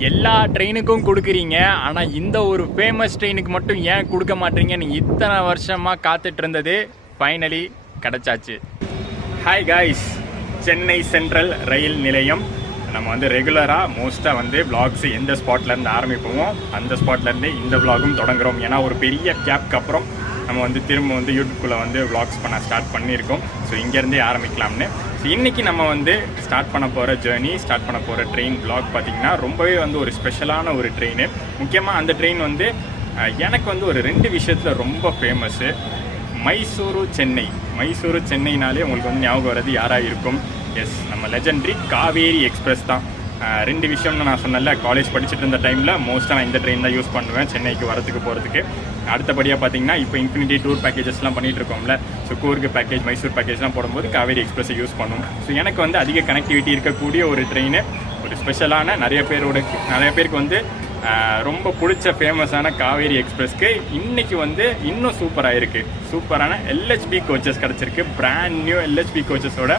எல்லா ட்ரெயினுக்கும் கொடுக்குறீங்க, ஆனால் இந்த ஒரு ஃபேமஸ் ட்ரெயினுக்கு மட்டும் ஏன் கொடுக்க மாட்டீங்க? நீங்கள் இத்தனை வருஷமாக காத்துட்டு இருந்தது ஃபைனலி கிடச்சாச்சு. ஹாய் காய்ஸ், சென்னை சென்ட்ரல் ரயில் நிலையம். நம்ம வந்து ரெகுலராக மோஸ்ட்டாக வந்து விளாக்ஸ் எந்த ஸ்பாட்லேருந்து ஆரம்பிப்போமோ அந்த ஸ்பாட்லேருந்து இந்த விளாகும் தொடங்குகிறோம். ஏன்னா ஒரு பெரிய கேப்க்கு அப்புறம் நம்ம வந்து திரும்ப வந்து யூடியூப்குள்ளே வந்து விளாக்ஸ் பண்ண ஸ்டார்ட் பண்ணியிருக்கோம். ஸோ இங்கேருந்தே ஆரம்பிக்கலாம்னு. ஸோ இன்றைக்கி நம்ம வந்து ஸ்டார்ட் பண்ண போகிற ஜேர்னி, ஸ்டார்ட் பண்ண போகிற ட்ரெயின் விளாக் பார்த்திங்கன்னா ரொம்பவே வந்து ஒரு ஸ்பெஷலான ஒரு ட்ரெயின். முக்கியமாக அந்த ட்ரெயின் வந்து எனக்கு வந்து ஒரு 2 விஷயத்தில் ரொம்ப ஃபேமஸ்ஸு. மைசூரு சென்னை. மைசூரு சென்னைனாலே உங்களுக்கு வந்து ஞாபகம் வர்றது யாராக இருக்கும்? எஸ், நம்ம லெஜெண்டரி காவேரி எக்ஸ்பிரஸ் தான். 2 விஷயம்னு நான் சொன்னேன்ல, காலேஜ் படிச்சுட்டு இருந்த டைமில் மோஸ்ட்டாக நான் இந்த ட்ரெயின் தான் யூஸ் பண்ணுவேன் சென்னைக்கு வரதுக்கு போகிறதுக்கு. அடுத்தபடியாக பார்த்தீங்கன்னா இப்போ இன்ஃபினிட்டி டூர் பேக்கேஜஸ்லாம் பண்ணிகிட்டு இருக்கோம்ல, ஸோ கூர்க்கு பேக்கேஜ், மைசூர் பேக்கேஜ்லாம் போடும்போது காவேரி எக்ஸ்பிரஸை யூஸ் பண்ணுவோம். ஸோ எனக்கு வந்து அதிக கனெக்டிவிட்டி இருக்கக்கூடிய ஒரு ட்ரெயின், ஒரு ஸ்பெஷலான நிறைய பேருக்கு வந்து ரொம்ப பிடிச்ச ஃபேமஸான காவேரி எக்ஸ்பிரஸ்க்கு இன்றைக்கி வந்து இன்னும் சூப்பராக இருக்குது. சூப்பரான எல்ஹெச்பி கோச்சஸ் கிடச்சிருக்கு. பிராண்ட் நியூ எல்ஹெச்பி கோச்சஸோட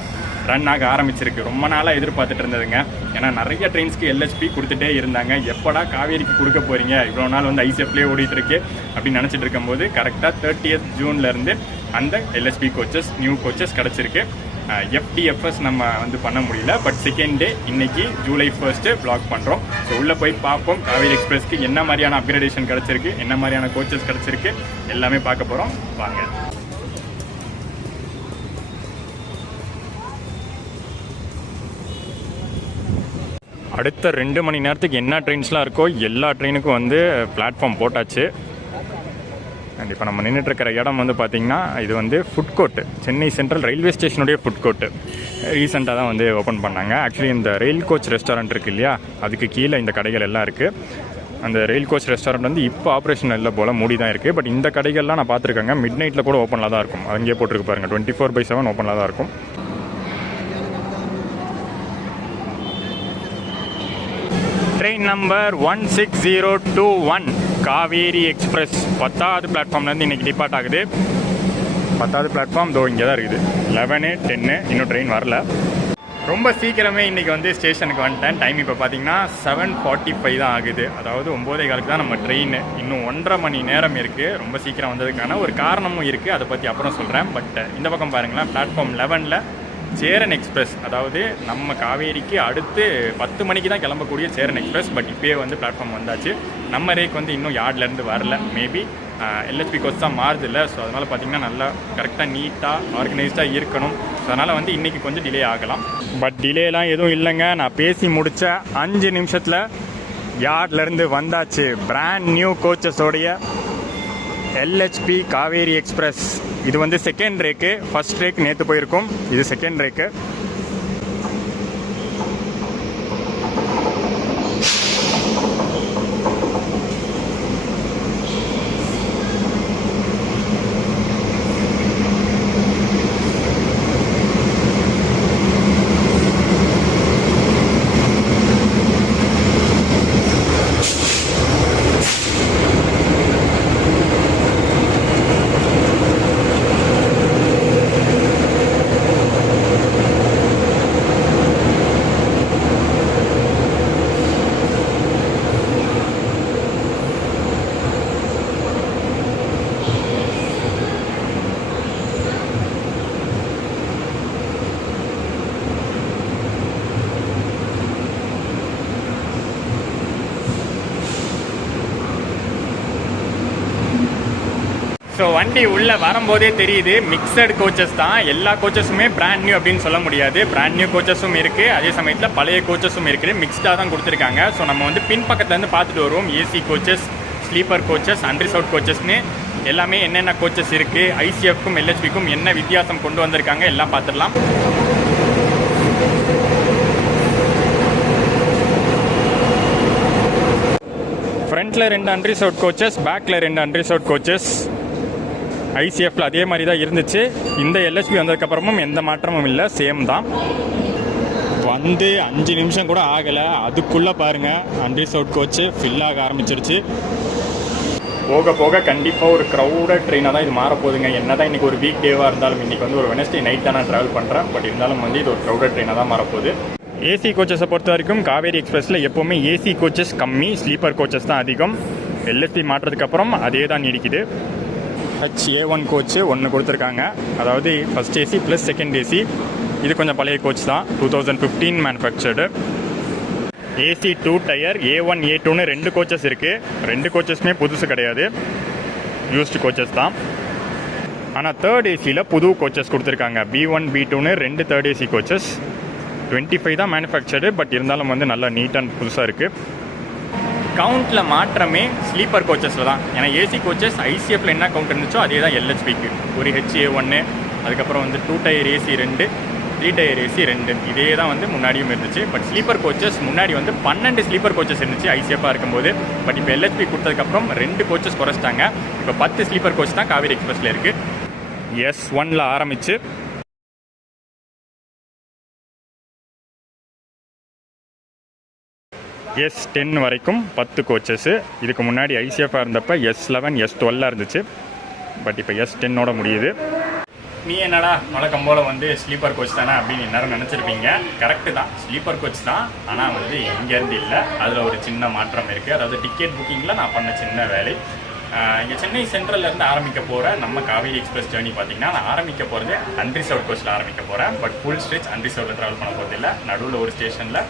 ரன் ஆக ஆரம்பிச்சிருக்கு. ரொம்ப நாளாக எதிர்பார்த்துட்டு இருந்ததுங்க. ஏன்னா நிறைய ட்ரெயின்ஸ்க்கு எல்ஹெச்பி கொடுத்துட்டே இருந்தாங்க. எப்படா காவேரிக்கு கொடுக்க போகிறீங்க, இவ்வளோ நாள் வந்து ஐசிஎஃப்லேயே ஓடிட்டு இருக்கு அப்படின்னு நினச்சிட்டு இருக்கும்போது கரெக்டாக 30th ஜூன்லேருந்து அந்த எல்ஹெச்பி கோச்சஸ், நியூ கோச்சஸ் கிடச்சிருக்கு. எஃப்டிஎஃப்எஸ் நம்ம வந்து பண்ண முடியல, பட் செகண்ட் டே இன்னைக்கு ஜூலை 1 பிளாக் பண்ணுறோம். ஸோ உள்ளே போய் பார்ப்போம் காவேரி எக்ஸ்பிரஸ்க்கு என்ன மாதிரியான அப்கிரேடேஷன் கிடச்சிருக்கு, என்ன மாதிரியான கோச்சஸ் கிடச்சிருக்கு, எல்லாமே பார்க்க போகிறோம். வாங்க. அடுத்த 2 மணி நேரத்துக்கு என்ன ட்ரெயின்ஸ்லாம் இருக்கோ எல்லா ட்ரெயினுக்கும் வந்து பிளாட்ஃபார்ம் போட்டாச்சு. அண்ட் இப்போ நம்ம நின்றுட்டுருக்கிற இடம் வந்து பார்த்திங்கன்னா இது வந்து food court, Chennai central railway ஸ்டேஷனுடைய ஃபுட் கோர்ட்டு. ரீசெண்டாக தான் வந்து ஓப்பன் பண்ணாங்க. ஆக்சுவலி இந்த ரயில் கோச் ரெஸ்டாரண்ட் இருக்குது இல்லையா, அதுக்கு கீழே இந்த கடைகள் எல்லாம் இருக்குது. அந்த ரயில் கோச் ரெஸ்டாரண்ட் வந்து இப்போ ஆப்ரேஷன் இல்லை போல், மூடி தான் இருக்குது. பட் இந்த கடைகள்லாம் நான் பார்த்துருக்கேங்க, மிட் நைட்டில் கூட ஓப்பனில் தான் இருக்கும். அங்கேயே போட்டிருக்கு பாருங்கள், 24/7 ஓப்பனில் தான் இருக்கும். ட்ரெயின் நம்பர் 16021 காவேரி எக்ஸ்பிரஸ் 10வது பிளாட்ஃபார்ம்லேருந்து இன்றைக்கி டிபார்ட் ஆகுது. 10வது பிளாட்ஃபார்ம் தோ இங்கே தான் இருக்குது. 11, 10 இன்னும் ட்ரெயின் வரல. ரொம்ப சீக்கிரமே இன்றைக்கி வந்து ஸ்டேஷனுக்கு வந்துட்டேன். டைம் இப்போ பார்த்தீங்கன்னா 7:45 தான் ஆகுது. அதாவது 9:15 தான் நம்ம ட்ரெயின். இன்னும் 1.5 மணி நேரம் இருக்குது. ரொம்ப சீக்கிரம் வந்ததுக்கான ஒரு காரணமும் இருக்குது, அதை பற்றி அப்புறம் சொல்கிறேன். பட் இந்த பக்கம் பாருங்களேன், பிளாட்ஃபார்ம் 11ல் சேரன் எக்ஸ்பிரஸ், அதாவது நம்ம காவேரிக்கு அடுத்து 10 மணிக்கு தான் கிளம்பக்கூடிய சேரன் எக்ஸ்பிரஸ். பட் இப்போயே வந்து பிளாட்ஃபார்ம் வந்தாச்சு. நம்ம ரேக் வந்து இன்னும் யார்ட்லேருந்து வரல. மேபி எல்ஹெச்பி கோச் தான் மாறுது இல்லை. ஸோ அதனால் பார்த்திங்கன்னா நல்லா கரெக்டாக நீட்டாக ஆர்கனைஸ்டாக இருக்கணும். ஸோ அதனால் வந்து இன்றைக்கி கொஞ்சம் டிலே ஆகலாம். பட் டிலேலாம் எதுவும் இல்லைங்க. நான் பேசி முடித்த 5 நிமிஷத்தில் யார்ட்லேருந்து வந்தாச்சு. பிராண்ட் நியூ கோச்சஸோடைய எல்ஹெச்பி காவேரி எக்ஸ்பிரஸ். இது வந்து செகண்ட் ரேக்கு. ஃபர்ஸ்ட் ரேக் நேற்று போயிருக்கும், இது செகண்ட் ரேக்கு. ஸோ வண்டி உள்ளே வரும்போதே தெரியுது மிக்சடு கோச்சஸ் தான். எல்லா கோச்சஸுமே பிராண்ட் நியூ அப்படின்னு சொல்ல முடியாது. பிராண்ட் நியூ கோச்சஸும் இருக்குது, அதே சமயத்தில் பழைய கோச்சஸும் இருக்குது. மிக்ஸ்டாக தான் கொடுத்துருக்காங்க. ஸோ நம்ம வந்து பின்பக்கத்துலேருந்து பார்த்துட்டு வருவோம். AC coaches, sleeper coaches, unreserved கோச்சஸ்னு எல்லாமே என்னென்ன கோச்சஸ் இருக்குது, ஐசிஎஃப்க்கும் எல்ஹெச்பிக்கும் என்ன வித்தியாசம் கொண்டு வந்திருக்காங்க, எல்லாம் பார்த்துடலாம். ஃப்ரண்ட்டில் 2 அன்ரிசர்வ்ட் கோச்சஸ், பேக்கில் 2 அன்ரிசர்வ்ட் கோச்சஸ். ஐசிஎஃப்ல அதே மாதிரி தான் இருந்துச்சு. இந்த எல்ஹெச்பி வந்ததுக்கப்புறமும் எந்த மாற்றமும் இல்லை, சேம் தான். வந்து 5 நிமிஷம் கூட ஆகலை, அதுக்குள்ளே பாருங்கள் அன்ரிசர்வ்ட் கோச்சு ஃபில் ஆக ஆரம்பிச்சிருச்சு. போக போக கண்டிப்பாக ஒரு க்ரௌடட் ட்ரெயினாக தான் இது மாறப்போகுதுங்க. என்ன தான் இன்றைக்கி ஒரு வீக் டேவாக இருந்தாலும், இன்றைக்கி வந்து ஒரு வெனஸ்டே நைட் தான் நான் ட்ராவல் பண்ணுறேன். பட் இருந்தாலும் வந்து இது ஒரு க்ரௌடட் ட்ரெயினாக தான் மாறப்போகுது. ஏசி கோச்சஸை பொறுத்த வரைக்கும் காவேரி எக்ஸ்பிரஸில் எப்போவுமே ஏசி கோச்சஸ் கம்மி, ஸ்லீப்பர் கோச்சஸ் தான் அதிகம். எல்எஸ்பி மாற்றதுக்கப்புறம் அதே தான் நீடிக்குது. HA1 கோச்சு ஒன்று கொடுத்துருக்காங்க, அதாவது first AC plus second AC. இது கொஞ்சம் பழைய கோச் தான், 2015 மேனுஃபேக்சர்டு. ஏசி 2 டயர் A1 A2ன்னு 2 கோச்சஸ் இருக்குது. 2 கோச்சஸுமே புதுசு கிடையாது, யூஸ்டு கோச்சஸ் தான். ஆனால் தேர்ட் ஏசியில் புது கோச்சஸ் கொடுத்துருக்காங்க. B1 B2ன்னு 2 third AC coaches. 25 தான் மேனுஃபேக்சர்டு, பட் இருந்தாலும் வந்து நல்லா நீட்டாக புதுசாக இருக்குது. கவுண்டில் மாற்றமே ஸ்லீப்பர் கோச்சஸில் தான். ஏன்னா ஏசி கோச்சஸ் ஐசிஎஃப்ல என்ன கவுண்ட் இருந்துச்சோ அதே தான் எல்ஹெச்பிக்கு. ஒரு HA1, அதுக்கப்புறம் வந்து 2 டயர் ஏசி 2, 3 டயர் ஏசி 2, இதே தான் வந்து முன்னாடியும் இருந்துச்சு. பட் ஸ்லீப்பர் கோச்சஸ் முன்னாடி வந்து 12 ஸ்லீப்பர் கோச்சஸ் இருந்துச்சு ஐசிஎஃபாக இருக்கும்போது. பட் இப்போ எல்ஹெச்பி கொடுத்ததுக்கப்புறம் 2 கோச்சஸ் குறைச்சிட்டாங்க. இப்போ 10 ஸ்லீப்பர் கோச் தான் காவேரி எக்ஸ்பிரஸில் இருக்குது. S1ல ஆரம்பித்து S10 வரைக்கும் 10 கோச்சஸ்ஸு. இதுக்கு முன்னாடி ஐசிஎஃபாக இருந்தப்போ S11 S12 இருந்துச்சு, பட் இப்போ S10ஓட முடியுது. நீ என்னடா வழக்கம் போல் வந்து ஸ்லீப்பர் கோச் தானே அப்படின்னு எல்லாரும் நினச்சிருப்பீங்க. கரெக்டு தான், ஸ்லீப்பர் கோச் தான். ஆனால் வந்து இங்கேருந்து இல்லை, அதில் ஒரு சின்ன மாற்றம் இருக்குது. அதாவது டிக்கெட் புக்கிங்கில் நான் பண்ண சின்ன வேலை. இங்கே சென்னை சென்ட்ரல்லேருந்து ஆரம்பிக்க போகிற நம்ம காவேரி எக்ஸ்பிரஸ் ஜேர்னி பார்த்தீங்கன்னா, நான் ஆரம்பிக்க போகிறது அன்ரிசர்வ்ட் கோச்சில் ஆரம்பிக்க போகிறேன். பட் ஃபுல் ஸ்ட்ரெச் அன்ரிசர்வ்டில் ட்ராவல் பண்ண போகிறது இல்லை. நடுவில் ஒரு ஸ்டேஷனில்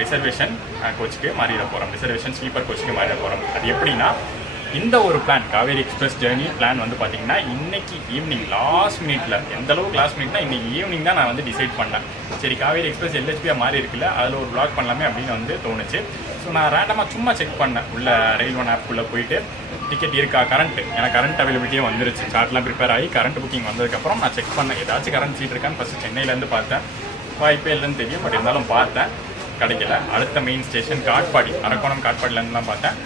ரிசர்வேஷன் கோச்சுக்கு மாறிட போகிறோம், ரிசர்வேஷன் ஸ்லீப்பர் கோச்சுக்கு மாறிட போகிறோம். அது எப்படின்னா, இந்த ஒரு plan Kaveri express journey plan வந்து பார்த்தீங்கன்னா, இன்றைக்கி ஈவினிங் லாஸ்ட் மினிட்ல, எந்த அளவுக்கு லாஸ்ட் மினிட்னா இன்றைக்கி ஈவினிங் தான் நான் வந்து டிசைட் பண்ணேன். சரி, காவேரி எக்ஸ்பிரஸ் எல்ஹெச்பியாக மாறி இருக்குல்ல, அதில் ஒரு வ்ளாக் பண்ணலாமே அப்படின்னு வந்து தோணுச்சு. ஸோ நான் ரேண்டமாக சும்மா செக் பண்ணேன், உள்ள ரயில்வே ஆப்புக்குள்ளே போயிட்டு டிக்கெட் இருக்கா, கரண்ட், ஏன்னா கரண்ட் அவைலபிலிட்டியும் வந்துருச்சு. சார்ட்லாம் ப்ரிப்பேர் ஆகி கரண்ட் புக்கிங் வந்ததுக்கப்புறம் நான் செக் பண்ணேன், ஏதாச்சும் கரண்ட் சீட் இருக்கான்னு. ஃபஸ்ட்டு சென்னையிலேருந்து பார்த்தேன், வாய்ப்பே இல்லைன்னு தெரியும், பட் இருந்தாலும் பார்த்தேன், கிடைக்கல. அடுத்த மெயின் ஸ்டேஷன் காட்பாடி, அரக்கோணம் காட்பாடியிலேருந்துலாம் பார்த்தேன்,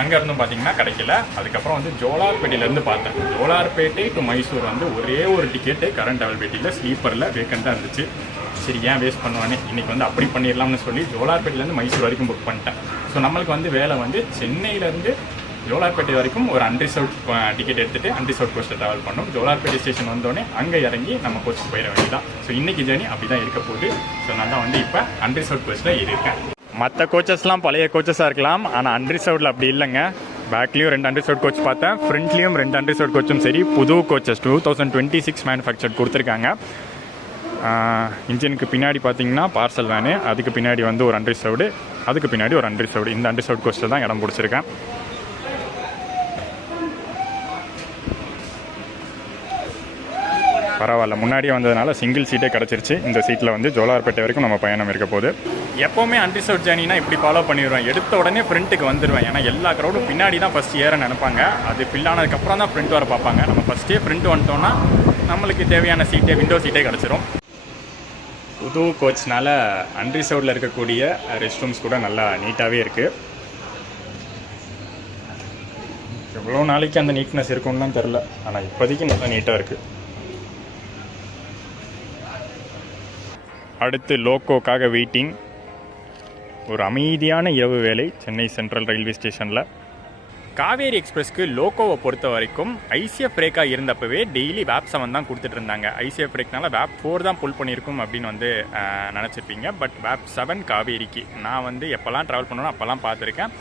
அங்கேருந்தும் பார்த்தீங்கன்னா கிடைக்கல. அதுக்கப்புறம் வந்து ஜோலார்பேட்டையிலேருந்து பார்த்தேன். ஜோலார்பேட்டை டு மைசூர் வந்து ஒரே ஒரு டிக்கெட்டு கரண்ட் அவைலபிலிட்டியில் ஸ்லீப்பரில் வேக்கண்ட்டாக இருந்துச்சு. சரி, ஏன் வேஸ்ட் பண்ணுவானே, இன்றைக்கி வந்து அப்படி பண்ணிடலாம்னு சொல்லி ஜோலார்பேட்டையிலேருந்து மைசூர் வரைக்கும் புக் பண்ணிட்டேன். ஸோ நம்மளுக்கு வந்து வேலை வந்து சென்னையிலேருந்து ஜோலார்பேட்டை வரைக்கும் ஒரு அன்ரிசர்வ்ட் டிக்கெட் எடுத்துகிட்டு அன்ரிசர்வ்ட் கோச்சில் ட்ராவல் பண்ணோம். ஜோலார்பேட்டை ஸ்டேஷன் வந்தோடனே அங்கே இறங்கி நம்ம கோச்சுக்கு போயிட வேண்டியதான். ஸோ இன்றைக்கி ஜேர்னி அப்படி தான் இருக்க போகுது. ஸோ நான் தான் வந்து இப்போ அன்ரிசர்வ்ட் கோச்சில் இருக்கேன். மற்ற கோச்சஸ்லாம் பழைய கோச்சஸாக இருக்கலாம், ஆனால் அன்ரிசர்வ்டில் அப்படி இல்லைங்க. பேக்லேயும் 2 அன்ரிசர்வ்ட் கோச் பார்த்தேன், ஃப்ரண்ட்லேயும் 2 அன்ரிசர்வ்ட் கோச்சும் சரி புது கோச்சஸ் 2026 மேனுஃபேக்சர்ட் கொடுத்துருக்காங்க. இன்ஜினுக்கு பின்னாடி பார்த்தீங்கன்னா பார்சல் வேனு, அதுக்கு பின்னாடி வந்து ஒரு அன்ரிசர்வ்டு, அதுக்கு பின்னாடி ஒரு அன்ரிசர்வ்டு. இந்த அன்ரிசர்வ்ட் கோச்சில் தான் இடம் பிடிச்சிருக்கேன். பரவாயில்ல, முன்னாடியே வந்ததுனால சிங்கிள் சீட்டே கிடச்சிருச்சு. இந்த சீட்டில் வந்து ஜோலார்பேட்டை வரைக்கும் நம்ம பயணம் இருக்க போகுது. எப்போவுமே அன்ரிசர்வ்ட் ஜேர்னினா இப்படி ஃபாலோ பண்ணிடுவேன், எடுத்த உடனே ஃப்ரண்ட்டுக்கு வந்துடுவேன். ஏன்னா எல்லா க்ரௌடும் பின்னாடி தான் ஃபஸ்ட் ஏற நினைப்பாங்க, அது ஃபில் ஆனதுக்கப்புறம் தான் ஃப்ரண்ட் வர பார்ப்பாங்க. நம்ம ஃபஸ்ட்டே ஃப்ரண்ட் வந்துட்டோம்னா நம்மளுக்கு தேவையான சீட்டே, விண்டோ சீட்டே கிடச்சிரும். புது கோச்னால அன்ரிசர்வ்டில் இருக்கக்கூடிய ரெஸ்ட் ரூம்ஸ் கூட நல்லா நீட்டாகவே இருக்குது. எவ்வளோ நாளைக்கு அந்த நீட்னஸ் இருக்கும்னு தான் தெரில, ஆனால் இப்போதைக்கு நல்லா நீட்டாக இருக்குது. அடுத்து லோக்கோக்காக வெயிட்டிங். ஒரு அமைதியான இரவு வேலை சென்னை சென்ட்ரல் ரயில்வே ஸ்டேஷனில். காவேரி எக்ஸ்பிரஸ்க்கு லோக்கோவை பொறுத்த வரைக்கும் ஐசிஎஃப் பிரேக்காக இருந்தப்பவே டெய்லி வேப் 7 தான் கொடுத்துட்டு இருந்தாங்க. ஐசிஎஃப் பிரேக்னால வேப் 4 தான் புல் பண்ணியிருக்கும் அப்படின்னு வந்து நினச்சிருப்பீங்க. பட் வேப் 7 காவேரிக்கு நான் வந்து எப்போல்லாம் ட்ராவல் பண்ணணும் அப்போல்லாம் பார்த்துருக்கேன்.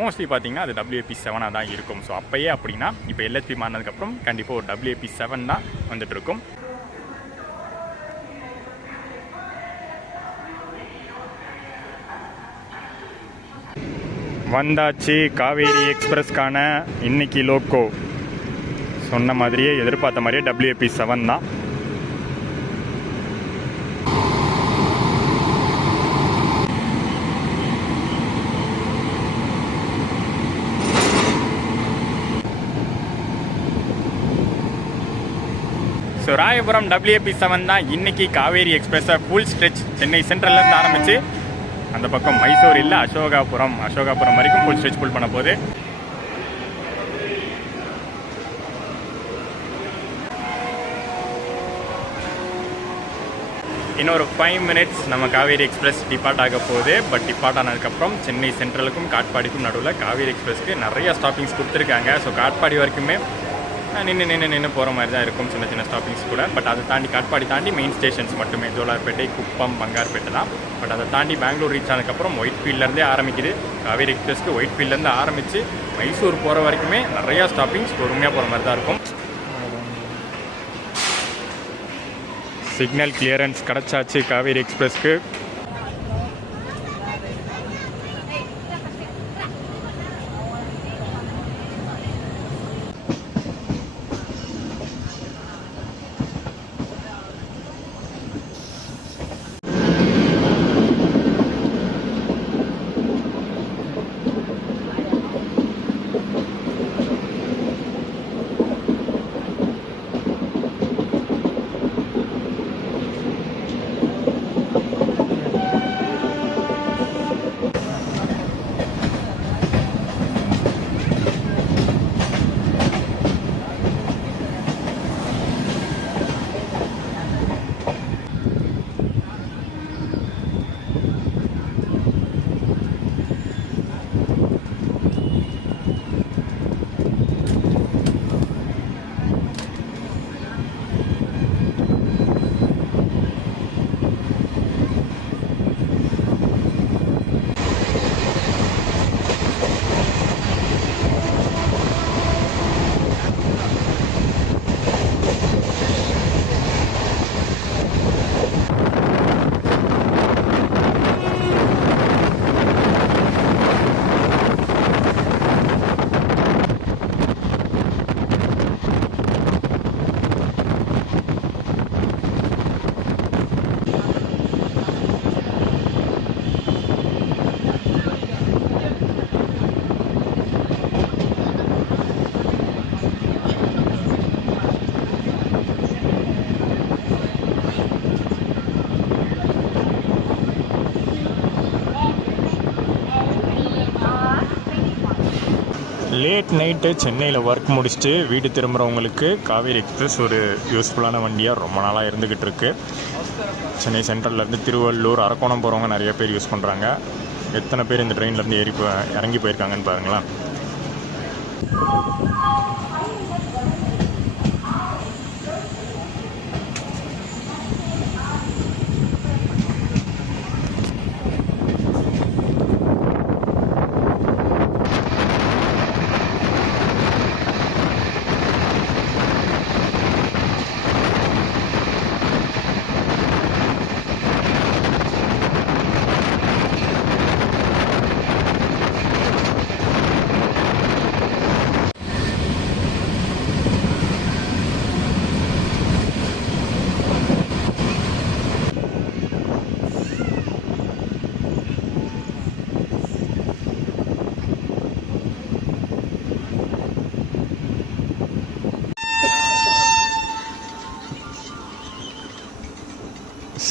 மோஸ்ட்லி பார்த்தீங்கன்னா அது WAP7 தான் இருக்கும். ஸோ அப்போயே அப்படின்னா இப்போ LHP மாறினதுக்கப்புறம் கண்டிப்பாக ஒரு WAP7 தான் வந்துட்டுருக்கும். வந்தாச்சு காவேரி எக்ஸ்பிரஸ்க்கான இன்னைக்கு லோக்கோ. சொன்ன மாதிரியே, எதிர்பார்த்த மாதிரியே WAP7 தான். ஸோ ராயபுரம் WAP7 தான் இன்னைக்கு காவேரி எக்ஸ்பிரஸை ஃபுல் ஸ்ட்ரெச் சென்னை சென்ட்ரல்லேருந்து ஆரம்பித்து அந்த பக்கம் மைசூர் இல்லை அசோகாபுரம் வரைக்கும் ஃபுல் ஸ்ட்ரெச் புல் பண்ண போகுது. இன்னொரு 5 மினிட்ஸ் நம்ம காவேரி எக்ஸ்பிரஸ் டிபார்ட் ஆக போகுது. பட் டிபார்ட் ஆனதுக்கப்புறம் சென்னை சென்ட்ரலுக்கும் காட்பாடிக்கும் நடுவில் காவேரி எக்ஸ்பிரஸ்க்கு நிறைய ஸ்டாப்பிங்ஸ் கொடுத்துருக்காங்க. ஸோ காட்பாடி வரைக்குமே நின்று போகிற மாதிரி தான் இருக்கும், சின்ன சின்ன ஸ்டாப்பிங்ஸ் கூட. பட் அதை தாண்டி காட்பாடி தாண்டி மெயின் ஸ்டேஷன்ஸ் மட்டுமே, ஜோலார்பேட்டை, குப்பம், பங்கார்பேட்டை தான். பட் அதை தாண்டி பெங்களூர் ரீச் ஆனதுக்கப்புறம் ஒயிட் ஃபீல்ட்லேருந்தே ஆரம்பிக்குது. காவேரி எக்ஸ்பிரஸ்க்கு ஒயிட் ஃபீல்ட்லேருந்து ஆரம்பித்து மைசூர் போகிற வரைக்குமே நிறையா ஸ்டாப்பிங்ஸ் பொறுமையாக போகிற மாதிரி தான் இருக்கும். சிக்னல் கிளியரன்ஸ் கிடச்சாச்சு காவேரி எக்ஸ்பிரஸ்க்கு. லேட் நைட்டு சென்னையில் ஒர்க் முடிச்சுட்டு வீடு திரும்புகிறவங்களுக்கு காவேரி எக்ஸ்பிரஸ் ஒரு யூஸ்ஃபுல்லான வண்டியாக ரொம்ப நாளாக இருந்துக்கிட்டு இருக்குது. சென்னை சென்ட்ரல்லேருந்து திருவள்ளூர் அரக்கோணம் போகிறவங்க நிறைய பேர் யூஸ் பண்ணுறாங்க. எத்தனை பேர் இந்த ட்ரெயின்லேருந்து இறங்கி போயிருக்காங்கன்னு பாருங்களேன்.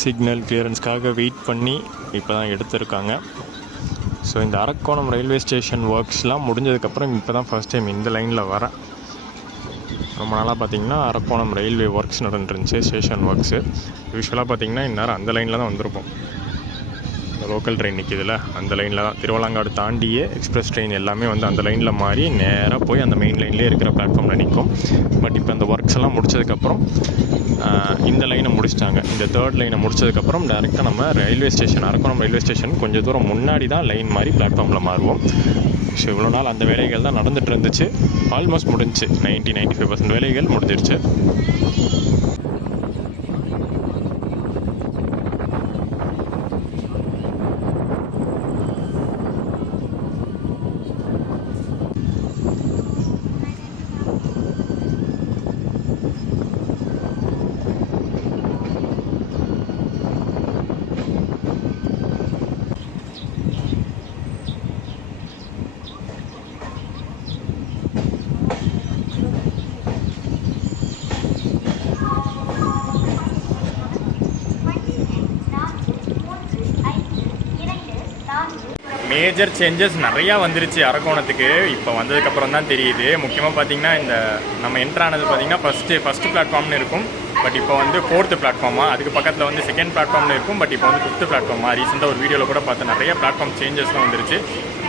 சிக்னல் கிளியரன்ஸ்க்காக வெயிட் பண்ணி இப்போ தான் எடுத்திருக்காங்க. ஸோ இந்த அரக்கோணம் ரயில்வே ஸ்டேஷன் ஒர்க்ஸ்லாம் முடிஞ்சதுக்கப்புறம் இப்போ தான் ஃபஸ்ட் டைம் இந்த லைனில் வரேன். ரொம்ப நாளாக பார்த்திங்கன்னா அரக்கோணம் ரயில்வே ஒர்க்ஸ் நடந்துருந்துச்சு, ஸ்டேஷன் ஒர்க்ஸு. யூஸ்வலாக பார்த்திங்கன்னா இந்நேரம் அந்த லைனில் தான் வந்திருப்போம். இந்த லோக்கல் ட்ரெயின் நிற்கிதுல அந்த லைனில் தான். திருவள்ளங்காடு தாண்டியே எக்ஸ்பிரஸ் ட்ரெயின் எல்லாமே வந்து அந்த லைனில் மாறி நேராக போய் அந்த மெயின் லைன்லேயே இருக்கிற பிளாட்ஃபார்மில் நிற்கும். பட் இப்போ அந்த ஒர்க்ஸ் எல்லாம் முடிச்சதுக்கப்புறம் இந்த லைனை முடிச்சிட்டாங்க. இந்த தேர்ட் லைனை முடிச்சதுக்கப்புறம் டேரெக்டாக நம்ம railway station Arakkonam railway station கொஞ்சம் தூரம் முன்னாடி தான் லைன் மாதிரி பிளாட்ஃபார்மில் மாறுவோம். ஸோ இவ்வளோ நாள் அந்த வேலைகள் தான் நடந்துகிட்டு இருந்துச்சு. ஆல்மோஸ்ட் முடிஞ்சிச்சு. 95% வேலைகள் முடிஞ்சிருச்சு. மேஜர் சேஞ்சஸ் நிறையா வந்துருச்சு அரக்கோணத்துக்கு. இப்போ வந்ததுக்கப்புறம் தான் தெரியுது. முக்கியமாக பார்த்திங்கன்னா இந்த நம்ம என்ட்ரானது பார்த்திங்கன்னா ஃபஸ்ட்டு பிளாட்ஃபார்ம்னு இருக்கும். பட் இப்போ வந்து 4th பிளாட்ஃபார்மாக, அதுக்கு பக்கத்தில் வந்து 2nd பிளாட்ஃபார்ம்னு இருக்கும். பட் இப்போ வந்து 5th பிளாட்ஃபார்மாக ரீசெண்டாக ஒரு வீடியோவில் கூட பார்த்து நிறைய பிளாட்ஃபார்ம் சேஞ்சஸ்லாம் வந்துருச்சு.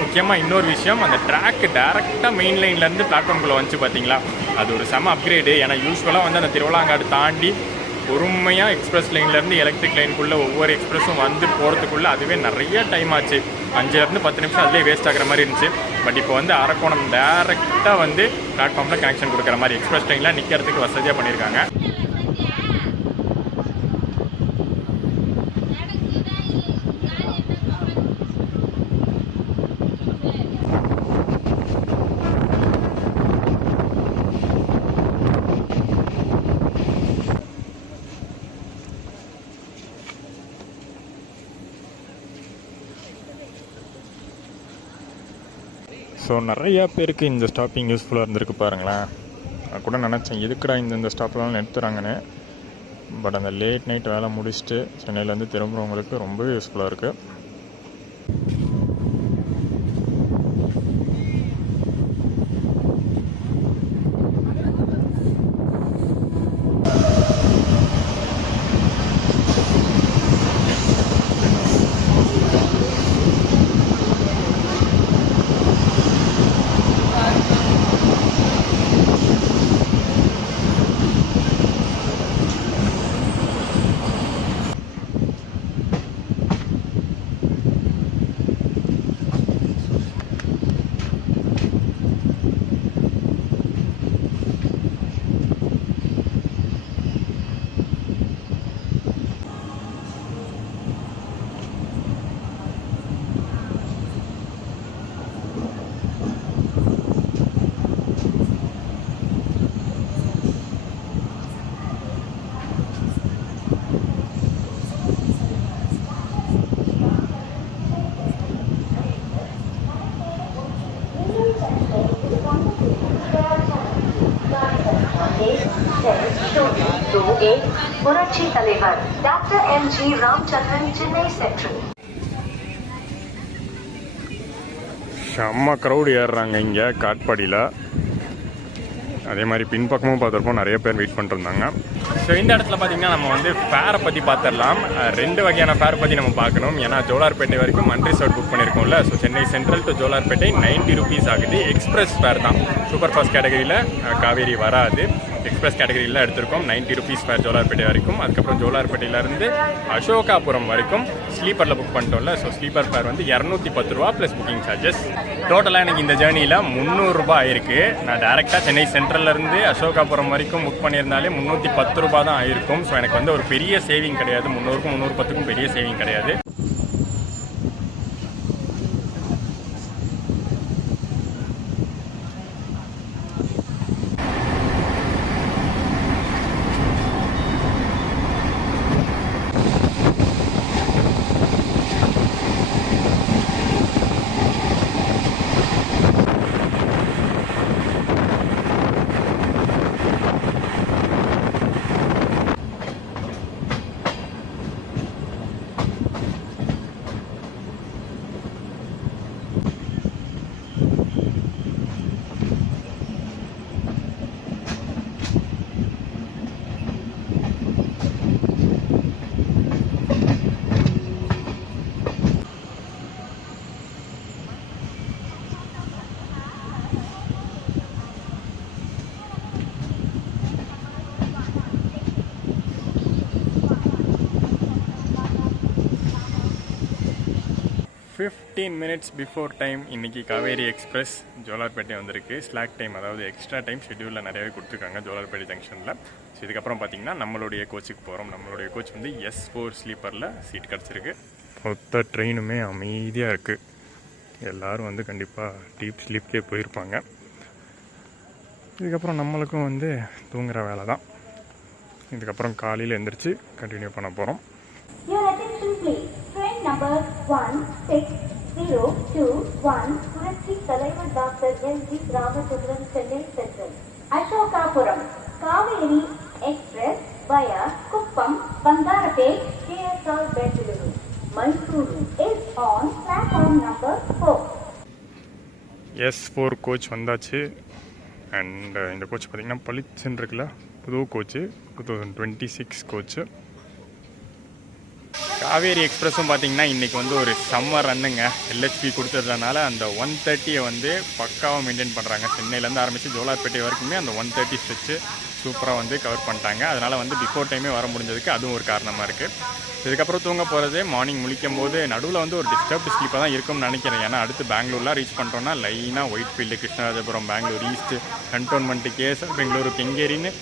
முக்கியமாக இன்னொரு விஷயம், அந்த ட்ராக் டேரெக்டாக மெயின் லைன்லேருந்து பிளாட்ஃபார்ம்குள்ளே வந்துச்சு பார்த்தீங்களா, அது ஒரு செம அப்கிரேடு. ஏன்னா யூஸ்வலாக வந்து அந்த திருவள்ளங்காடு தாண்டி பொறுமையாக எக்ஸ்பிரஸ் லைன்லேருந்து எலக்ட்ரிக் லைனுக்குள்ளே ஒவ்வொரு எக்ஸ்பிரஸும் வந்து போகிறதுக்குள்ளே அதுவே நிறைய டைம் ஆச்சு. 5லேருந்து 10 நிமிஷம் அதிலே வேஸ்ட் ஆகிற மாதிரி இருந்துச்சு. பட் இப்போ வந்து அரக்கோணம் டேரெக்டாக வந்து பிளாட்ஃபார்மில் கனெக்ஷன் கொடுக்குற மாதிரி எக்ஸ்பிரஸ் ட்ரெயினில் நிற்கிறதுக்கு வசதியாக பண்ணியிருக்காங்க. ஸோ நிறையா பேருக்கு இந்த ஸ்டாப்பிங் யூஸ்ஃபுல்லாக இருந்திருக்கு பாருங்களேன். நான் கூட நினச்சேன் எதுக்குடா இந்த ஸ்டாப்லாம் நிறுத்துறாங்கன்னு. பட் அந்த லேட் நைட் வேலை முடிச்சுட்டு சென்னையிலேருந்து திரும்புகிறவங்களுக்கு ரொம்பவே யூஸ்ஃபுல்லாக இருக்குது. புரட்சி தலைவர் டாக்டர் எம்.ஜி. ராமச்சந்திரன், சென்னை சென்ட்ரல். செம்ம க்ரௌடு ஏறுறாங்க இங்கே காட்பாடியில். அதே மாதிரி பின்பக்கமும் பார்த்துருப்போம், நிறைய பேர் வெயிட் பண்ணிருந்தாங்க. ஸோ இந்த இடத்துல பார்த்தீங்கன்னா நம்ம வந்து ஃபேரை பற்றி பார்த்துடலாம். 2 வகையான ஃபேர் பற்றி நம்ம பார்க்கணும். ஏன்னா ஜோலார்பேட்டை வரைக்கும் அன்ரிசர்வ் புக் பண்ணியிருக்கோம்ல. So Chennai central to Jolarpettai 90 rupees ஆகுது. எக்ஸ்பிரஸ் ஃபேர் தான். சூப்பர் ஃபாஸ்ட் கேட்டகரியில் காவேரி வராது. எக்ஸ்பிரஸ் கேட்டகரியில் எடுத்திருக்கோம். 90 rupees ஃபேர் ஜோலார்பேட்டை வரைக்கும். அதுக்கப்புறம் ஜோலார்பேட்டையிலேருந்து அசோகாபுரம் வரைக்கும் ஸ்லீப்பரில் புக் பண்ணிட்டோம்ல. ஸோ ஸ்லீப்பர் ஃபேர் வந்து 210 ரூபா ப்ளஸ் புக்கிங் சார்ஜஸ். டோட்டலாக எனக்கு இந்த ஜேர்னியில் 300 ரூபா ஆயிருக்கு. நான் டேரெக்டாக சென்னை சென்ட்ரல்லேருந்து அசோகாபுரம் வரைக்கும் புக் பண்ணியிருந்தாலே 310 ரூபா தான் ஆயிருக்கும். ஸோ எனக்கு வந்து ஒரு பெரிய சேவிங் கிடையாது. 300க்கும் 310க்கும் பெரிய சேவிங் கிடையாது. ஃபிஃப்டீன் மினிட்ஸ் பிஃபோர் டைம் இன்றைக்கி காவேரி எக்ஸ்பிரஸ் ஜோலார்பேட்டை வந்திருக்கு. ஸ்லாக் டைம், அதாவது எக்ஸ்ட்ரா டைம் ஷெட்யூலில் நிறையவே கொடுத்துருக்காங்க ஜோலார்பேட்டை ஜங்ஷனில். ஸோ இதுக்கப்புறம் பார்த்திங்கன்னா நம்மளுடைய கோச்சுக்கு போகிறோம். நம்மளுடைய கோச் வந்து S4 ஸ்லீப்பரில் சீட் கிடச்சிருக்கு. மொத்த ட்ரெயினுமே அமைதியாக இருக்குது. எல்லோரும் வந்து கண்டிப்பாக டீப் ஸ்லீப்லேயே போயிருப்பாங்க. இதுக்கப்புறம் நம்மளுக்கும் வந்து தூங்குகிற வேலை தான். இதுக்கப்புறம் காலையில் எழுந்திரிச்சு கண்டினியூ பண்ண போகிறோம். Number 1602 புரட்சி தலைவர் doctor M G. Ramachandran, Chennai central. Ashokapuram Kaveri express via Kuppam, Bangarapet, KSR Bengaluru, Mysuru is on platform number 4. S4 coach வந்தாச்சு. அண்ட் இந்த கோச் பார்த்திங்கன்னா பளிச்சுன்னு இருக்குல்ல, புது கோச்சு, 2026 கோச்சு. காவேரி எக்ஸ்பிரஸும் பார்த்திங்கன்னா இன்றைக்கி வந்து ஒரு சம்மர் ரன்னுங்க. LHP கொடுத்ததுனால அந்த 130 வந்து பக்காவாக மெயின்டைன் பண்ணுறாங்க. சென்னையிலேருந்து ஆரம்பித்து ஜோலார்பேட்டை வரைக்குமே அந்த 130 ஸ்ட்ரெச்சு சூப்பராக வந்து கவர் பண்ணிட்டாங்க. அதனால் வந்து பிஃபோர் டைமே வர முடிஞ்சதுக்கு அதுவும் ஒரு காரணமாக இருக்குது. இதுக்கப்புறம் தூங்க போகிறது மார்னிங் முழிக்கும் போது நடுவில் வந்து ஒரு டிஸ்டர்ப்டு ஸ்லீப்பாக தான் இருக்கும்னு நினைக்கிறேன். ஏன்னா அடுத்து பெங்களூர்லாம் ரீச் பண்ணுறோன்னா லைனாக ஒயிட் ஃபீல்டு, கிருஷ்ணராஜபுரம், பெங்களூர் ஈஸ்ட்டு, கண்டோன்மெண்ட்டு, கேஎஸ்ஆர் பெங்களூரு, கெங்கேரின்னு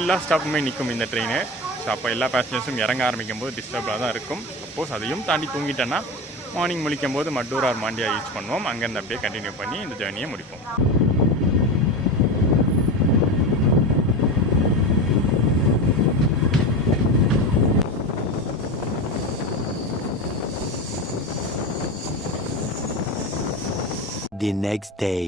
எல்லா ஸ்டாப்புமே நிற்கும் இந்த ட்ரெயின். ஸோ அப்போ எல்லா பேசஞ்சர்ஸும் இறங்க ஆரம்பிக்கும் போது டிஸ்டர்பாக தான் இருக்கும். சப்போஸ் அதையும் தாண்டி தூங்கிட்டேன்னா மார்னிங் முழிக்கும் போது மட்டூர் ஆர் மாண்டியா ரீச் பண்ணுவோம். அங்கேருந்து அப்படியே கண்டினியூ பண்ணி இந்த ஜேர்னியை முடிப்போம். The next day.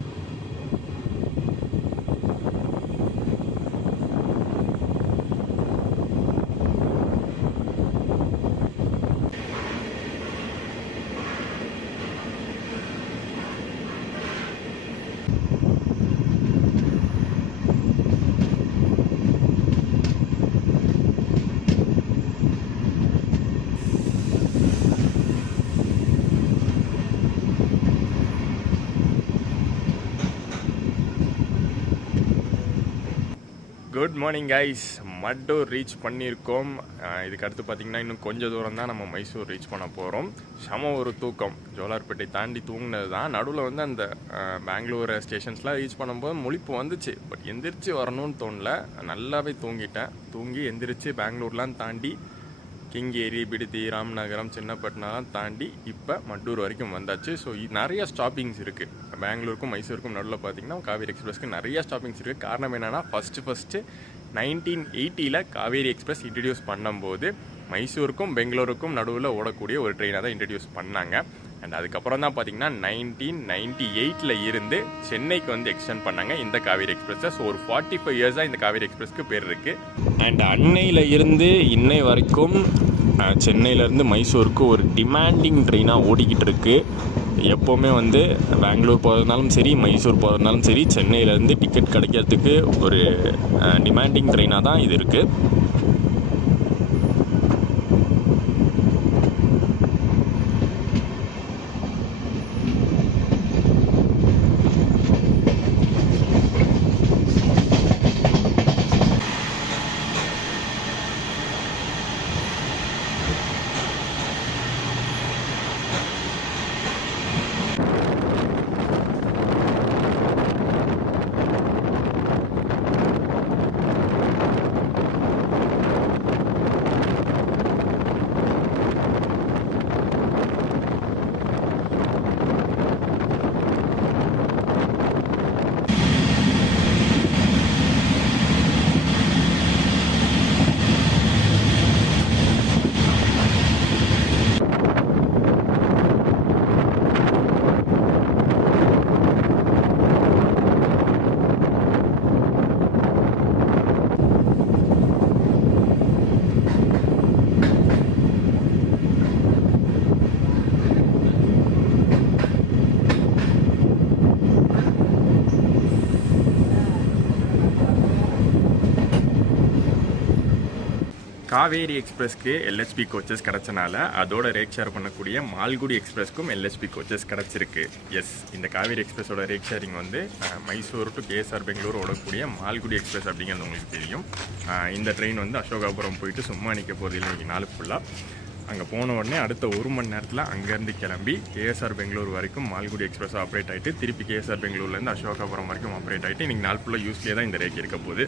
Good morning guys, Mattur reach பண்ணியிருக்கோம். இதுக்கு அடுத்து பார்த்திங்கன்னா இன்னும் கொஞ்சம் தூரம் தான் நம்ம மைசூர் ரீச் பண்ண போகிறோம். செம ஒரு தூக்கம், ஜோலார்பேட்டை தாண்டி தூங்கினது தான். நடுவில் வந்து அந்த பெங்களூர் ஸ்டேஷன்ஸ்லாம் ரீச் பண்ணும்போது முழிப்பு வந்துச்சு. பட் எந்திரிச்சு வரணும்னு தோணல, நல்லாவே தூங்கிட்டேன். தூங்கி எந்திரிச்சு பெங்களூர்லாம் தாண்டி கிங்கேரி, பிடித்தி, ராம்நகரம், சின்னப்பட்டினாலாம் தாண்டி இப்போ மட்டூர் வரைக்கும் வந்தாச்சு. ஸோ நிறைய ஸ்டாப்பிங்ஸ் இருக்குது. பெங்களூருக்கும் மைசூருக்கும் நடுவில் பார்த்திங்கன்னா காவேரி எக்ஸ்பிரஸ்க்கு நிறைய ஸ்டாப்பிங்ஸ் இருக்குது. காரணம் என்னென்னா ஃபஸ்ட்டு 1980 காவேரி எக்ஸ்பிரஸ் இன்ட்ரடியூஸ் பண்ணும்போது மைசூருக்கும் பெங்களூருக்கும் நடுவில் ஓடக்கூடிய ஒரு ட்ரெயினாக தான் இன்ட்ரடியூஸ் பண்ணாங்க. அண்ட் அதுக்கப்புறம் தான் பார்த்திங்கன்னா 1998 இருந்து சென்னைக்கு வந்து எக்ஸ்டெண்ட் பண்ணாங்க இந்த காவேரி எக்ஸ்பிரஸை. ஸோ ஒரு 45 இயர்ஸாக இந்த காவேரி எக்ஸ்பிரஸ்க்கு பேர் இருக்குது. அண்ட் அன்னையில் இருந்து இன்னை வரைக்கும் சென்னையிலேருந்து மைசூருக்கு ஒரு டிமாண்டிங் ட்ரெயினாக ஓடிக்கிட்டு இருக்குது. எப்போவுமே வந்து பெங்களூர் போகிறதுனாலும் சரி, மைசூர் போகிறதுனாலும் சரி, சென்னையிலேருந்து டிக்கெட் கிடைக்கிறதுக்கு ஒரு டிமாண்டிங் ட்ரெயினாக தான் இது இருக்குது. காவேரி எக்ஸ்பிரஸ்க்கு எல்ஹெச்பி கோச்சஸ் கிடச்சனால அதோட ரேக் ஷேர் பண்ணக்கூடிய மால்குடி எக்ஸ்பிரஸ்க்கும் எல்ஹெச்பி கோச்சஸ் கிடச்சிருக்கு. எஸ், இந்த காவேரி எக்ஸ்பிரஸோட ரேக் ஷேரிங் வந்து மைசூர் டு கேஎஸ்ஆர் பெங்களூர் ஓடக்கூடிய மால்குடி எக்ஸ்பிரஸ் அப்படிங்கிறது உங்களுக்கு தெரியும். இந்த ட்ரெயின் வந்து அசோகாபுரம் போயிட்டு சும்மா நிற்க போகிறது இல்லை இன்றைக்கி நாள் ஃபுல்லாக. அங்கே போன உடனே அடுத்த 1 மணி நேரத்தில் அங்கேருந்து கிளம்பி கேஎஸ்ஆர் பெங்களூர் வரைக்கும் மால்குடி எக்ஸ்பிரஸ் ஆப்ரேட் ஆகிட்டு திருப்பி கேஎஸ்ஆர் பெங்களூர்லேருந்து அசோகாபுரம் வரைக்கும் ஆப்ரேட் ஆகிட்டு இன்றைக்கி நாள் ஃபுல்லாக யூஸ்லேயே தான் இந்த ரேக் இருக்க போகுது.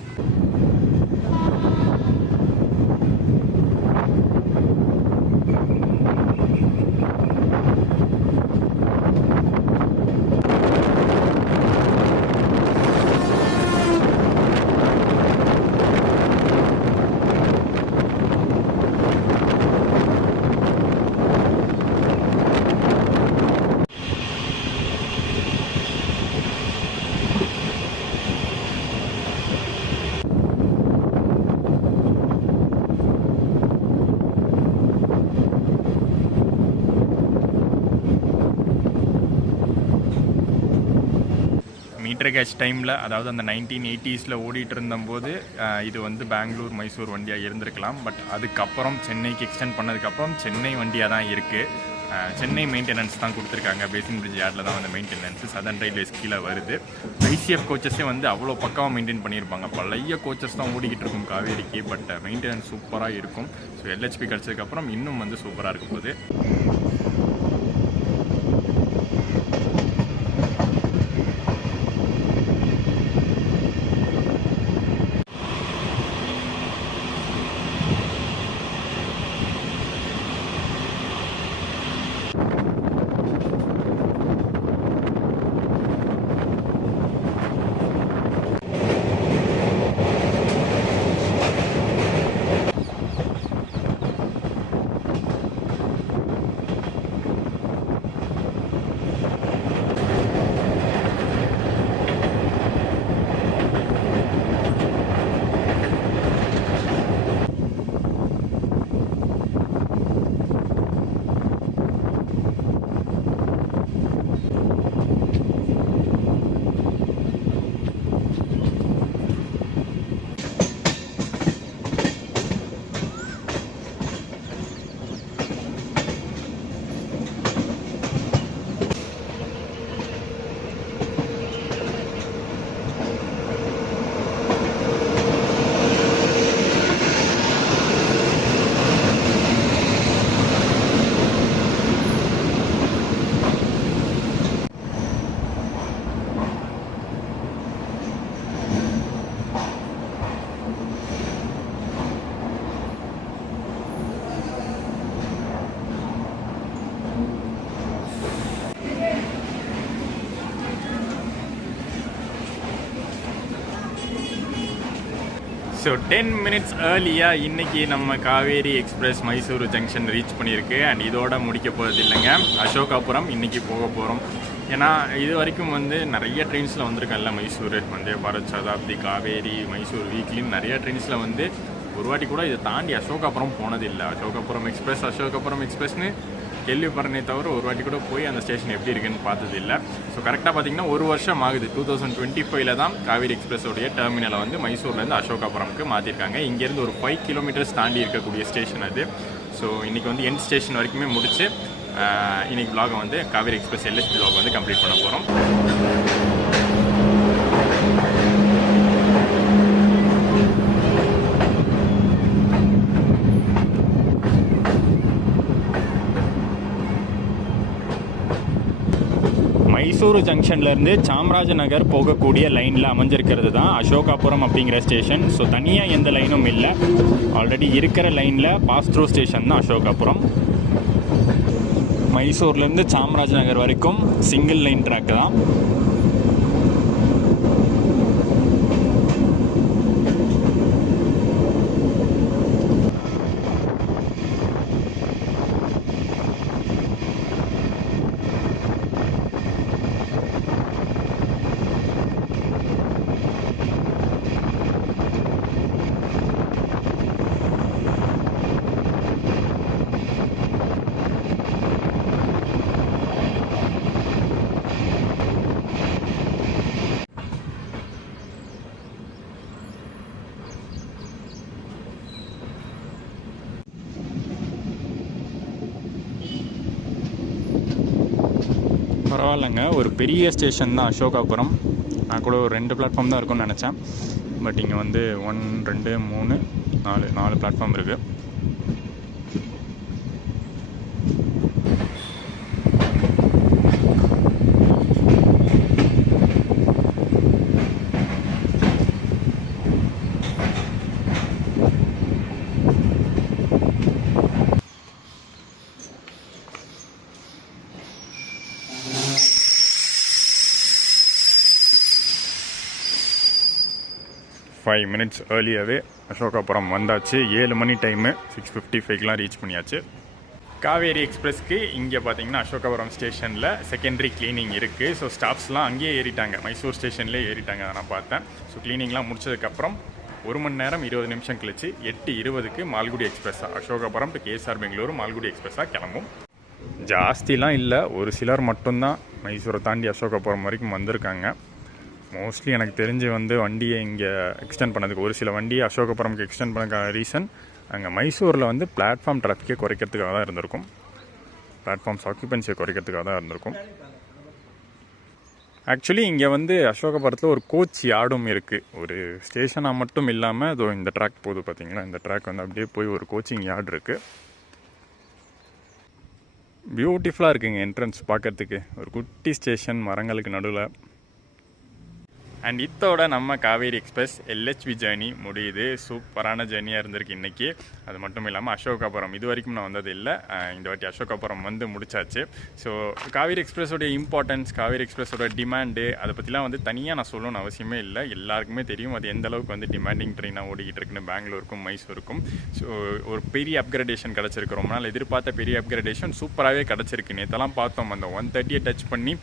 மீட்டர் கேட்ச் டைமில், அதாவது அந்த 1980s ஓடிட்டு இருந்தபோது இது வந்து பெங்களூர் மைசூர் வண்டியாக இருந்திருக்கலாம். பட் அதுக்கப்புறம் சென்னைக்கு எக்ஸ்டெண்ட் பண்ணதுக்கப்புறம் சென்னை வண்டியாக தான் இருக்குது. சென்னை மெயின்டெனன்ஸ் தான் கொடுத்துருக்காங்க. பேசின் பிரிட்ஜ் யார்டில் தான் வந்து மெயின்டெனன்ஸ். சதர்ன் ரயில்வேஸ் கீழே வருது. ஐசிஎஃப் கோச்சஸே வந்து அவ்வளோ பக்காவாக மெயின்டைன் பண்ணியிருப்பாங்க. பழைய கோச்சஸ் தான் ஓடிக்கிட்டு இருக்கும் காவேரிக்கு. பட் மெயின்டெனன்ஸ் சூப்பராக இருக்கும். ஸோ எல்ஹெச்பி கிடச்சதுக்கப்புறம் இன்னும் வந்து சூப்பராக இருக்கும் போது. ஸோ 10 minutes ஏர்லியாக இன்றைக்கி நம்ம Kaveri express Mysore junction reach பண்ணியிருக்கு. அண்ட் இதோட முடிக்க போகிறது இல்லைங்க, அசோகாபுரம் இன்றைக்கி போக போகிறோம். ஏன்னா இது வரைக்கும் வந்து நிறைய ட்ரெயின்ஸில் வந்திருக்கேன்ல மைசூர், வந்தே பாரத், சதாப்தி, காவேரி, மைசூர் வீக்லின்னு நிறைய ட்ரெயின்ஸில் வந்து ஒரு வாட்டி கூட இதை தாண்டி அசோகாபுரம் போனதில்லை. அசோகாபுரம் எக்ஸ்பிரஸ்னு கேள்விப்படுறனே தவிர ஒரு வாட்டி கூட போய் அந்த ஸ்டேஷன் எப்படி இருக்குன்னு பார்த்தது இல்லை. ஸோ கரெக்டாக பார்த்தீங்கன்னா 1 வருஷம் ஆகுது. 2025 தான் காவேரி எக்ஸ்பிரஸோடைய டெர்மினலை வந்து மைசூர்லேருந்து அசோகாபுரம்க்கு மாற்றிருக்காங்க. இங்கேருந்து ஒரு 5 kilometers தாண்டி இருக்கக்கூடிய ஸ்டேஷன் அது. ஸோ இன்றைக்கி வந்து எண்ட் ஸ்டேஷன் வரைக்குமே முடிச்சு இன்றைக்கி vlog வந்து காவேரி எக்ஸ்பிரஸ் எல்ஹெச்பி vlog வந்து கம்ப்ளீட் பண்ண போகிறோம். மைசூர் ஜங்ஷன்லேருந்து சாம்ராஜ் நகர் போகக்கூடிய லைனில் அமைஞ்சிருக்கிறது தான் அசோகாபுரம் அப்படிங்கிற ஸ்டேஷன். ஸோ தனியாக எந்த லைனும் இல்லை, ஆல்ரெடி இருக்கிற லைனில் பாஸ் த்ரூ ஸ்டேஷன் தான் அசோகாபுரம். மைசூர்லேருந்து சாம்ராஜ் நகர் வரைக்கும் சிங்கிள் லைன் ட்ராக் தான். பரவாயில்லைங்க, ஒரு பெரிய ஸ்டேஷன் தான் அசோகாபுரம். நான் கூட ஒரு 2 பிளாட்ஃபார்ம் தான் இருக்கும்னு நினச்சேன். பட் இங்கே வந்து 1, 2, 3, 4 பிளாட்ஃபார்ம் இருக்குது. ஃபைவ் மினிட்ஸ் ஏர்லியாகவே அசோகாபுரம் வந்தாச்சு. 7 மணி டைமு, 6:55 ரீச் பண்ணியாச்சு. காவேரி எக்ஸ்பிரஸ்க்கு இங்கே பார்த்தீங்கன்னா அசோகாபுரம் ஸ்டேஷனில் செகண்டரி கிளீனிங் இருக்குது. ஸோ ஸ்டாஃப்ஸ்லாம் அங்கேயே ஏறிட்டாங்க, மைசூர் ஸ்டேஷன்லேயே ஏறிட்டாங்க. அதை நான் பார்த்தேன். ஸோ கிளீனிங்லாம் முடிச்சதுக்கப்புறம் 1 மணி நேரம் 20 நிமிஷம் கழிச்சு 8:20க்கு மால்குடி எக்ஸ்பிரஸாக அசோகாபுரம் டு கேஎஸ்ஆர் பெங்களூரு மால்குடி எக்ஸ்பிரஸாக கிளம்பும். ஜாஸ்திலாம் இல்லை, ஒரு சிலர் மட்டும்தான் மைசூரை தாண்டி அசோகாபுரம் வரைக்கும் வந்திருக்காங்க. மோஸ்ட்லி எனக்கு தெரிஞ்சு வந்து வண்டியை இங்கே எக்ஸ்டெண்ட் பண்ணதுக்கு, ஒரு சில வண்டியை அசோகாபுரம்க்கு எக்ஸ்டெண்ட் பண்ணதுக்கான ரீசன் அங்கே மைசூரில் வந்து பிளாட்ஃபார்ம் டிராஃபிக்கை குறைக்கிறதுக்காக தான் இருந்திருக்கும். பிளாட்ஃபார்ம்ஸ் ஆக்குபென்சியை குறைக்கிறதுக்காக தான் இருந்திருக்கும். ஆக்சுவலி இங்கே வந்து அசோகபுரத்தில் ஒரு கோச் யார்டும் இருக்குது. ஒரு ஸ்டேஷனாக மட்டும் இல்லாமல் இதோ இந்த ட்ராக் போகுது பார்த்தீங்களா, இந்த ட்ராக் வந்து அப்படியே போய் ஒரு கோச்சிங் யார்டு இருக்குது. பியூட்டிஃபுல்லாக இருக்குங்க என்ட்ரன்ஸ் பார்க்கறதுக்கு. ஒரு குட்டி ஸ்டேஷன் மரங்களுக்கு நடுவில். அண்ட் இத்தோட நம்ம காவேரி எக்ஸ்பிரஸ் எல்ஹெச்பி ஜேர்னி முடியுது. சூப்பரான ஜேர்னியாக இருந்திருக்கு இன்றைக்கி. அது மட்டும் இல்லாமல் அசோகாபுரம் இது வரைக்கும் நான் வந்தது இல்லை, இந்த வாட்டி அசோகாபுரம் வந்து முடிச்சாச்சு. ஸோ காவேரி எக்ஸ்பிரஸோடைய இம்பார்ட்டன்ஸ், காவேரி எக்ஸ்பிரஸோட டிமாண்டு, அதை பற்றிலாம் வந்து தனியாக நான் சொல்லணும்னு அவசியமே இல்லை. எல்லாருக்குமே தெரியும் அது எந்த அளவுக்கு வந்து டிமாண்டிங் ட்ரெயினாக ஓடிக்கிட்டு இருக்குன்னு பெங்களூருக்கும் மைசூருக்கும். ஸோ ஒரு பெரிய அப்கிரேடேஷன் கிடச்சிருக்கு. ரொம்ப நாள் எதிர்பார்த்த பெரிய அப்கிரேடேஷன் சூப்பராகவே கிடச்சிருக்கு. நேற்றெல்லாம் பார்த்தோம் அந்த 130 டச் பண்ணி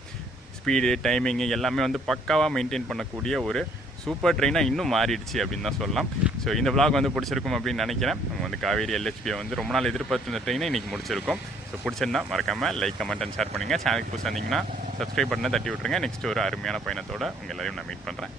ஸ்பீடு டைமிங்கு எல்லாமே வந்து பக்காவாக மெயின்டைன் பண்ணக்கூடிய ஒரு சூப்பர் ட்ரெயினாக இன்னும் மாறிடுச்சு அப்படின்னு தான் சொல்லலாம். ஸோ இந்த விளாக் வந்து பிடிச்சிருக்கும் அப்படின்னு நினைக்கிறேன். நம்ம வந்து காவேரி எல்ஹெச்பியை வந்து ரொம்ப நாள் எதிர்பார்த்து இந்த ட்ரெயினை இன்றைக்கி முடிச்சிருக்கோம். ஸோ பிடிச்சிருந்தா மறக்காமல் லைக், கமெண்ட் அண்ட் ஷேர் பண்ணுங்கள். சேனலுக்கு புதுசாக இருந்தீங்கன்னா சப்ஸ்கிரைப் பண்ண தட்டி விட்ருங்க. நெக்ஸ்ட் ஒரு அருமையான பயணத்தோடு உங்கள் எல்லாரையும் நான் மீட் பண்ணுறேன்.